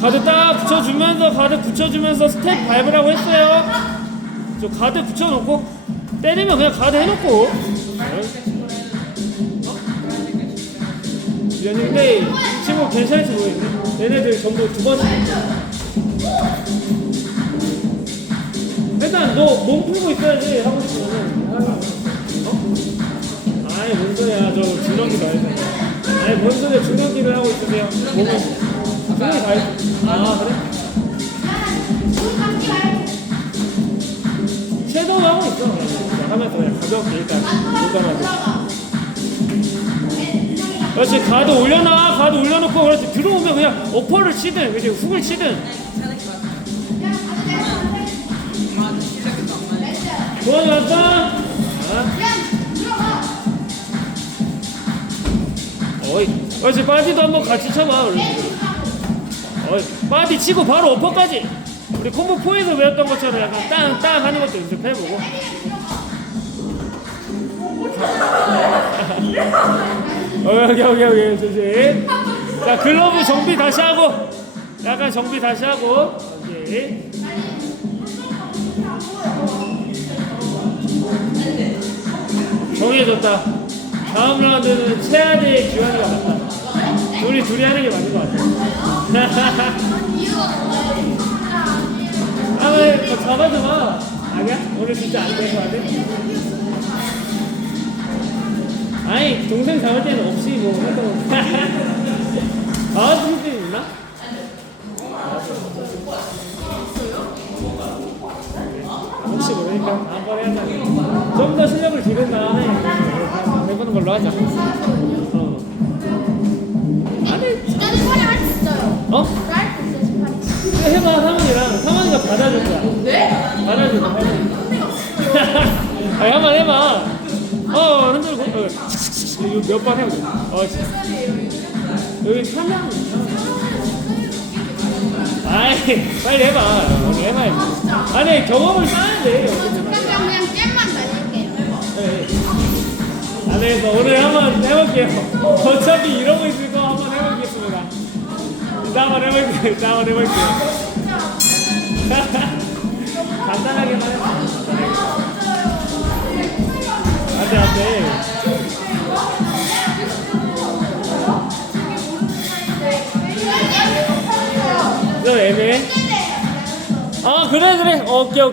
가드 딱 붙여주면서 가드 붙여주면서 스텝 밟으라고 했어요. 저 가드 붙여놓고 때리면 그냥 가드 해놓고. 연인데 이 친구 괜찮을지 모르겠네. 얘네들 전부 두 번씩. 일단 너 몸 풀고 있어야지 하고 싶으면 어? 아이 뭔 소리야 저 줄넘기 말고 아니 뭔 소리야 줄넘기를 하고 있으세요 몸을 아 그래? 섀도우 하고 있어. 하면서 그냥 가볍게 일단 요감하고 그렇지 가드 올려놔. 가드 올려놓고 그렇지. 들어오면 그냥 어퍼를 치든 그렇지. 훅을 치든. 도와줘 왔다 어이 그렇지. 바디도 한번 같이 쳐봐 그렇지 어이 바디 치고 바로 어퍼까지. 우리 콤보 4에서 배웠던 것처럼 약간 땅땅 하는 것도 연습해보고. 오케이 오케이 오케이 조심. 자 글러브 정비 다시 하고. 약간 정비 다시 하고. 오케이. 정해졌다. 다음 라운드는 최하대의 기환이가 맞다. 우리 둘이 하는 게 맞는 것 같아 아 왜 뭐 잡아줘 봐 아니야? 오늘 진짜 안 될 것 같아? 아니 동생 잡을 때는 없이 뭐거 아줄 수 있나? 혹시 모르니까 한번 해야자 좀더 실력을 기른 다음에 해보는 걸로 하자 어? 그래, 해봐 상원이랑 상원이가 받아줄 거야 네? 받아줄 거야 아니 한번 해봐 어 흔들고 어. 이거 몇 번 해보자 어 진짜. 여기 사냥 아이 빨리 해봐 오늘 해봐야지 아니 경험을 쌓아야 돼 그냥 잼만 다닐게요. 네. 안에서 오늘 한번 해볼게요 어차피 이러고 있을 거 한번 해볼게요 한번 해볼게요. 간단하게만 해봐. 안돼 안돼 너 애매해? 아 그래 그래. 오케이 오케이